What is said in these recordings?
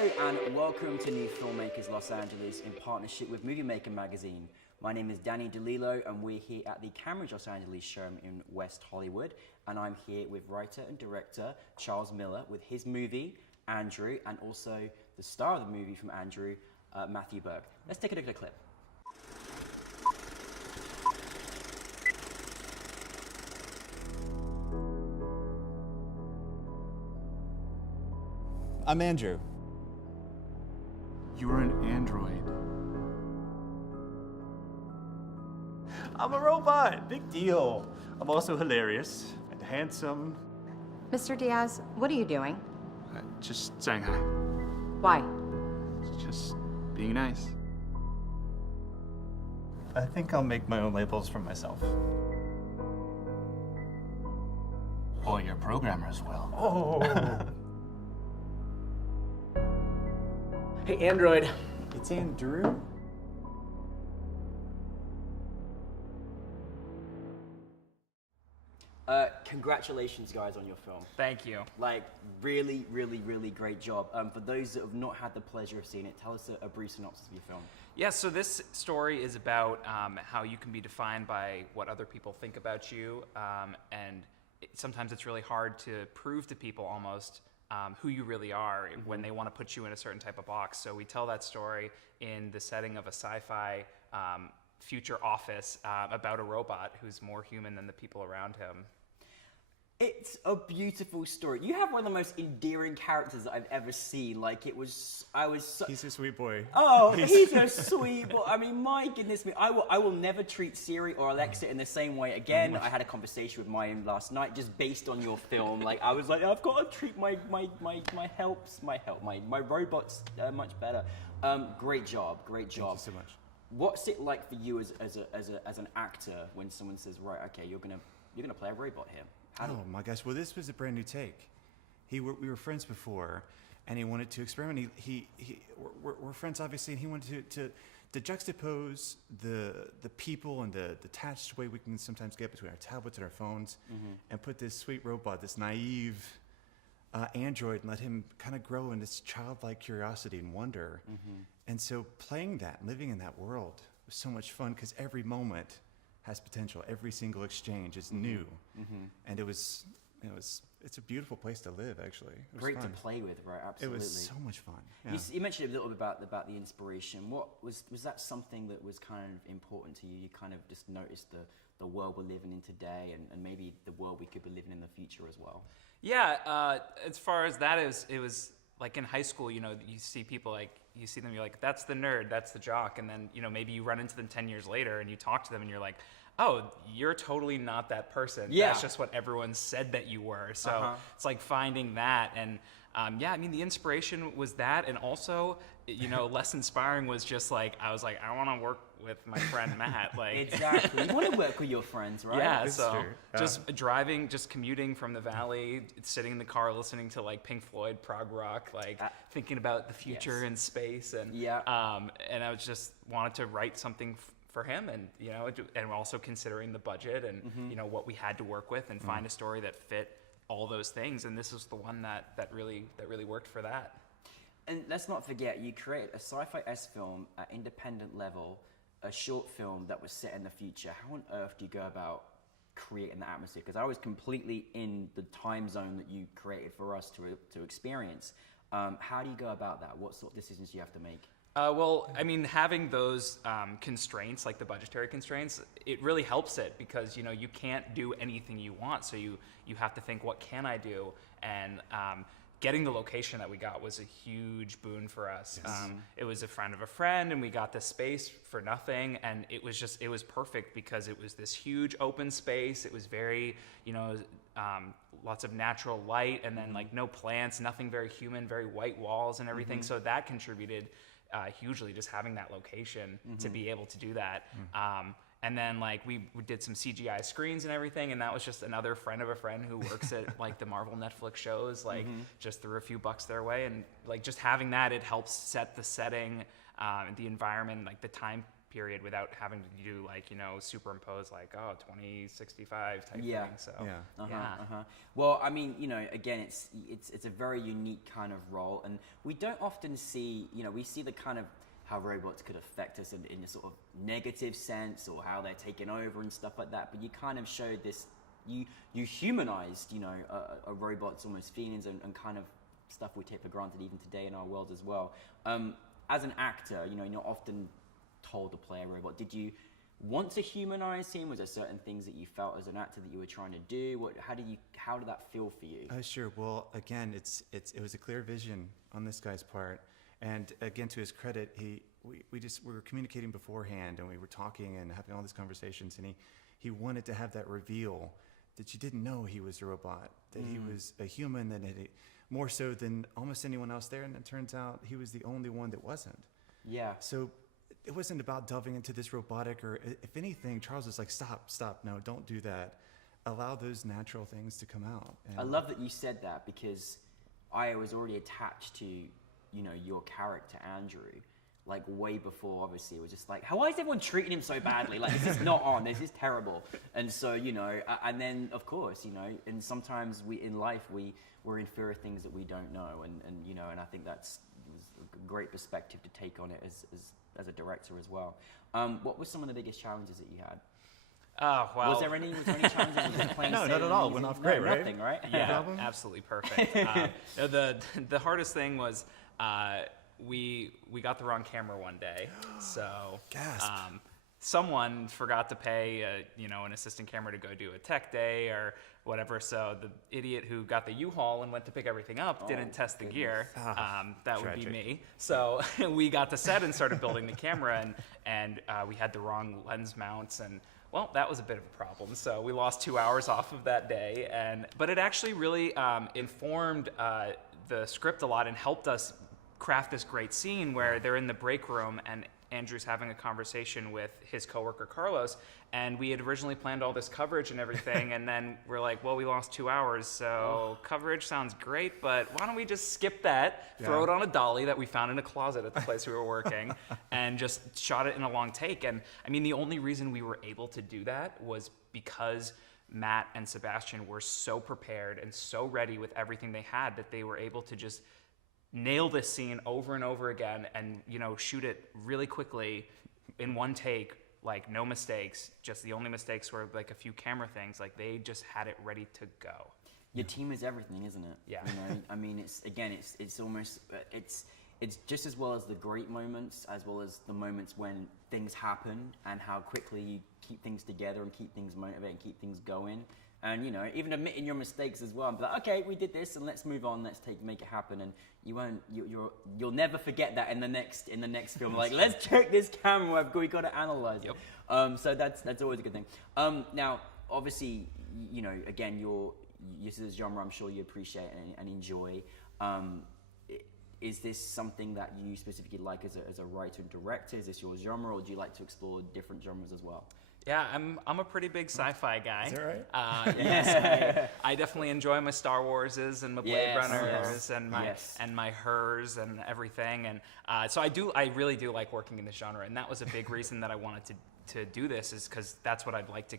and welcome to New Filmmakers Los Angeles in partnership with Movie Maker magazine. My name is Danny DeLillo and we're here at the Cambridge Los Angeles showroom in West Hollywood, and I'm here with writer and director Charles Miller with his movie, Andrew, and also the star of the movie from Andrew, Matthew Berg. Let's take a look at a clip. I'm Andrew. You're an android. I'm a robot, big deal. I'm also hilarious and handsome. Mr. Diaz, what are you doing? Just saying hi. Why? Just being nice. I think I'll make my own labels for myself. Or your programmers will. Oh. Hey, Android. It's Andrew. Congratulations, guys, on your film. Thank you. Like, really, really, really great job. For those that have not had the pleasure of seeing it, tell us a brief synopsis of your film. Yeah, so this story is about how you can be defined by what other people think about you, and sometimes it's really hard to prove to people almost who you really are when they want to put you in a certain type of box. So we tell that story in the setting of a sci-fi future office about a robot who's more human than the people around him. It's a beautiful story. You have one of the most endearing characters that I've ever seen. Like, He's a sweet boy. Oh, he's a sweet boy. I mean, my goodness me. I will never treat Siri or Alexa in the same way again. I had a conversation with mine last night just based on your film. Like, I was like, I've got to treat my robots much better. Great job. Thank you so much. What's it like for you as an actor when someone says, right, okay, you're gonna play a robot here? Oh my gosh! Well, this was a brand new take. We were friends before, and he wanted to experiment. We're friends obviously, and he wanted to juxtapose the people and the detached way we can sometimes get between our tablets and our phones, and put this sweet robot, this naive android, and let him kind of grow in this childlike curiosity and wonder. And so playing that, living in that world was so much fun because every moment has potential. Every single exchange is new, and it's a beautiful place to live. Actually, it was great fun. to play with, right? Absolutely. It was so much fun. Yeah. You mentioned a little bit about the inspiration. What was that something that was kind of important to you? You kind of just noticed the world we're living in today, and maybe the world we could be living in the future as well. Yeah, as far as that is, it was like in high school, you see people you see them, you're like, that's the nerd, that's the jock. And then, maybe you run into them 10 years later and you talk to them and you're like, oh, you're totally not that person. Yeah. That's just what everyone said that you were. So it's like finding that. And the inspiration was that. And also, less inspiring was just like, I was like, I want to work with my friend Matt. Like, exactly. You want to work with your friends, right? Yeah, It's so true. Yeah. just commuting from the valley, sitting in the car listening to like Pink Floyd, prog rock, thinking about the future and space, and and I was just wanted to write something for him, and and also considering the budget and what we had to work with, and find a story that fit all those things, and this is the one that really worked for that. And let's not forget, you created a sci-fi-esque film at independent level, a short film that was set in the future. How on earth do you go about creating the atmosphere? Because I was completely in the time zone that you created for us to experience. How do you go about that? What sort of decisions do you have to make? Having those constraints, like the budgetary constraints, it really helps it because, you can't do anything you want. So you have to think, what can I do? And getting the location that we got was a huge boon for us. Yes. It was a friend of a friend, and we got the space for nothing. And it was perfect because it was this huge open space. It was very, lots of natural light, and then like no plants, nothing very human, very white walls and everything. So that contributed hugely, just having that location to be able to do that. And then we did some CGI screens and everything, and that was just another friend of a friend who works at the Marvel Netflix shows, just threw a few bucks their way, and just having that, it helps set the setting, the environment, the time period without having to do like, you know, superimpose like, 2065 type Yeah. thing. So Yeah. yeah. Well, I mean, you know, again, it's a very unique kind of role, and we don't often see, you know, we see the kind of how robots could affect us in a sort of negative sense, or how they're taking over and stuff like that. But you kind of showed this, you humanized, you know, a robot's almost feelings and kind of stuff we take for granted even today in our world as well. As an actor, you know, you're not often told to play a robot. Did you want to humanize him? Was there certain things that you felt as an actor that you were trying to do? How did that feel for you? Sure. Well, again, it was a clear vision on this guy's part, and again, to his credit, we were communicating beforehand, and we were talking and having all these conversations, and he wanted to have that reveal that you didn't know he was a robot, that he was a human, that more so than almost anyone else there, and it turns out he was the only one that wasn't. Yeah. So it wasn't about delving into this robotic, or if anything, Charles was like, stop, no, don't do that. Allow those natural things to come out. And I love that you said that, because I was already attached to, you know, your character, Andrew, like way before. Obviously, it was just like, why is everyone treating him so badly? Like, this is not on, this is terrible. And so, you know, and then of course, you know, and sometimes in life we're in fear of things that we don't know, and you know, and I think that's a great perspective to take on it as a director as well. What were some of the biggest challenges that you had? Oh, well. Was there any challenges with just playing No, not at sailing all. easy? Went off No, great, right? Nothing, right? Yeah, problem? absolutely perfect. The hardest thing was we got the wrong camera one day, so Gasp. someone forgot to pay an assistant camera to go do a tech day or whatever. So the idiot who got the U-Haul and went to pick everything up didn't test the gear. That would be tragic. me. So we got to set and started building the camera, and we had the wrong lens mounts, and well, that was a bit of a problem. So we lost 2 hours off of that day, but it actually really informed the script a lot and helped us craft this great scene where they're in the break room and Andrew's having a conversation with his coworker Carlos, and we had originally planned all this coverage and everything, and then we're like, well, we lost 2 hours, so coverage sounds great, but why don't we just skip that, throw it on a dolly that we found in a closet at the place we were working, and just shot it in a long take. And I mean, the only reason we were able to do that was because Matt and Sebastian were so prepared and so ready with everything they had that they were able to just nail this scene over and over again and, you know, shoot it really quickly in one take, like no mistakes. Just the only mistakes were like a few camera things. Like they just had it ready to go. Your team is everything, isn't it? Yeah. You know, I mean, it's almost, it's just as well as the great moments, as well as the moments when things happen and how quickly you keep things together and keep things motivated and keep things going. And, you know, even admitting your mistakes as well. And be like, okay, we did this, and let's move on. Let's make it happen. And you'll never forget that in the next film. Like, let's check this camera. We got to analyze it. So that's always a good thing. Now, obviously, you know, again, this is a genre I'm sure you appreciate and enjoy. Is this something that you specifically like as a writer and director? Is this your genre, or do you like to explore different genres as well? Yeah, I'm a pretty big sci-fi guy. Is that right? Yes, I definitely enjoy my Star Warses and my Blade Yes, Runners and my yes. and my Hers and everything. And so I really do like working in this genre, and that was a big reason that I wanted to do this, is because that's what I'd like to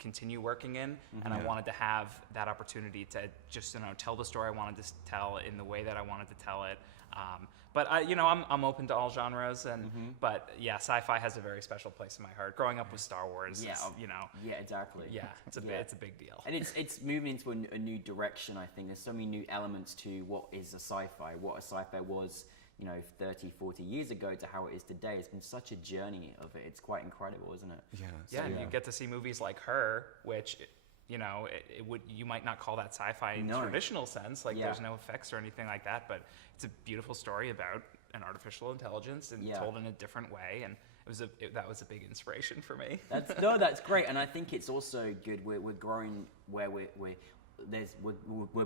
continue working in, and I wanted to have that opportunity to just tell the story I wanted to tell in the way that I wanted to tell it. But I'm open to all genres, and but yeah, sci-fi has a very special place in my heart. Growing up with Star Wars, Yeah, yeah, exactly. yeah, it's a big deal. And it's moving into a new direction. I think there's so many new elements to what is a sci-fi, what a sci-fi was, 30, 40 years ago to how it is today. It's been such a journey of it. It's quite incredible, isn't it? Yeah. Yeah, and you get to see movies like Her, which, you might not call that sci-fi in traditional sense. Like, there's no effects or anything like that, but it's a beautiful story about an artificial intelligence and told in a different way. And that was a big inspiration for me. That's great. And I think it's also good. We're growing where we're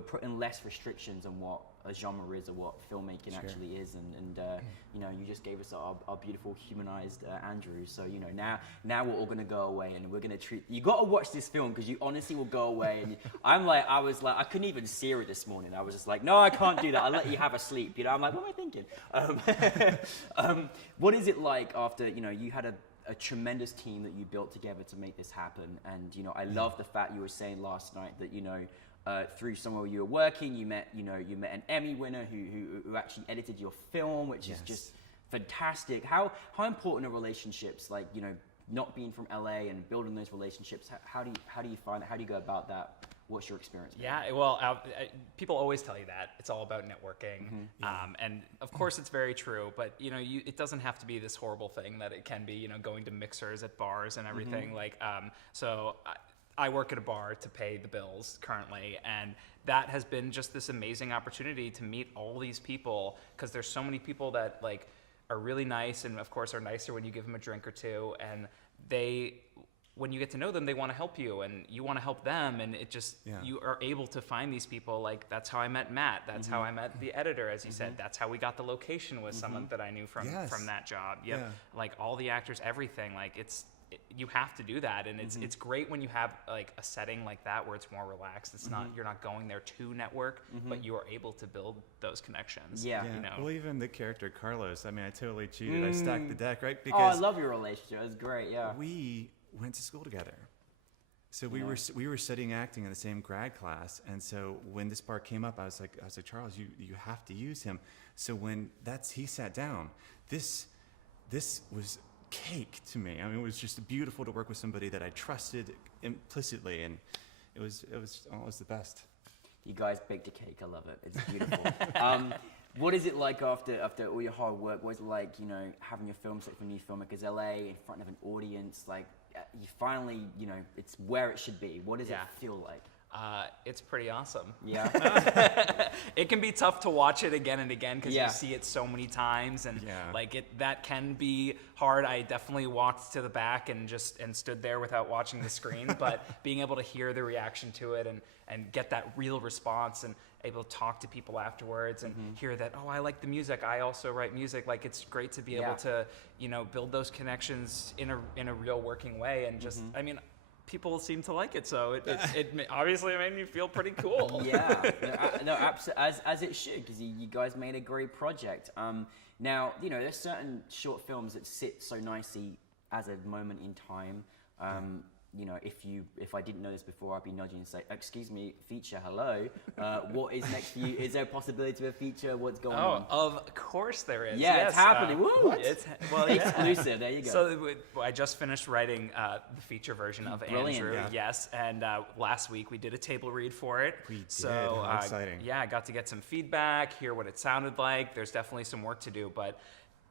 putting less restrictions on what a genre is or what filmmaking actually is, and you know, you just gave us our beautiful humanized Andrew. So you know, now we're all gonna go away and we're gonna treat. You got to watch this film because you honestly will go away. And I was like, I couldn't even see it this morning. I was just like, no, I can't do that. I'll let you have a sleep. You know, I'm like, what am I thinking? What is it like after, you know, you had a tremendous team that you built together to make this happen? And you know, I love the fact you were saying last night that, you know, through somewhere you were working, you met an Emmy winner who actually edited your film, which is just fantastic. How important are relationships, like, you know, not being from LA and building those relationships? How do you find it? How do you go about that? What's your experience? Yeah, well, people always tell you that it's all about networking, and of course it's very true. But you know, it doesn't have to be this horrible thing that it can be. You know, going to mixers at bars and everything. Like, so I work at a bar to pay the bills currently, and that has been just this amazing opportunity to meet all these people, because there's so many people that like are really nice, and of course are nicer when you give them a drink or two, and when you get to know them, they want to help you and you want to help them, and it just, you are able to find these people. Like, that's how I met Matt. That's how I met the editor, as you said. That's how we got the location, was someone that I knew from that job. Like all the actors, everything. Like you have to do that, and it's great when you have like a setting like that where it's more relaxed. It's not, you're not going there to network, but you are able to build those connections. You know? Well, even the character Carlos, I mean, I totally cheated. I stacked the deck, right? Because I love your relationship. It was great. We went to school together. So we were studying acting in the same grad class, and so when this part came up, I was like, Charles, you have to use him. So when he sat down, this was cake to me. I mean, it was just beautiful to work with somebody that I trusted implicitly, and it was the best. You guys baked a cake. I love it. It's beautiful. What is it like after all your hard work? What is it like, you know, having your film set for NewFilmmakers LA in front of an audience? Like, you finally, you know, it's where it should be. What does it feel like? It's pretty awesome. Yeah. It can be tough to watch it again and again because you see it so many times, and like that can be hard. I definitely walked to the back and stood there without watching the screen, but being able to hear the reaction to it and get that real response, and able to talk to people afterwards and hear that, oh, I like the music, I also write music. Like, it's great to be able to, you know, build those connections in a real working way, and just, I mean, people seem to like it, so it obviously made me feel pretty cool. No, absolutely, as it should, because you guys made a great project. Now, you know, there's certain short films that sit so nicely as a moment in time. You know, if I didn't know this before, I'd be nudging and say, excuse me, feature, hello. What is next for you? Is there a possibility of a feature? What's going on? Of course there is. Yeah, it's happening. Woo! Exclusive. There you go. So I just finished writing the feature version of Andrew. Yes, and last week we did a table read for it. We did. So exciting. Yeah, I got to get some feedback, hear what it sounded like. There's definitely some work to do, but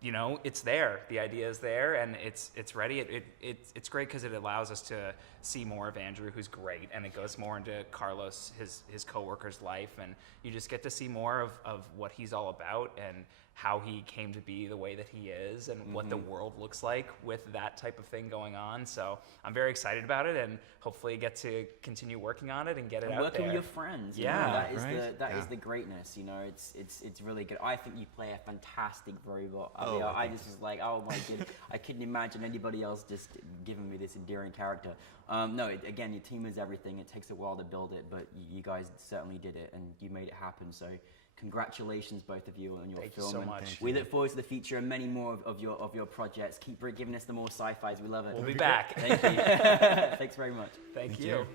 you know, it's there. The idea is there, and it's ready. It's great because it allows us to see more of Andrew, who's great, and it goes more into Carlos, his coworker's life, and you just get to see more of what he's all about and how he came to be the way that he is, and what the world looks like with that type of thing going on. So I'm very excited about it, and hopefully get to continue working on it and get it out working there. with your friends. Yeah, you know, that is the greatness. You know, it's really good. I think you play a fantastic robot. I just was like, oh my god, I couldn't imagine anybody else just giving me this endearing character. Again, your team is everything. It takes a while to build it, but you guys certainly did it, and you made it happen. So congratulations, both of you, on your Thank film. you so much. We look forward to the future and many more of your projects. Keep giving us the more sci-fis. We love it. We'll be back. Thank you. Thanks very much. Thank you.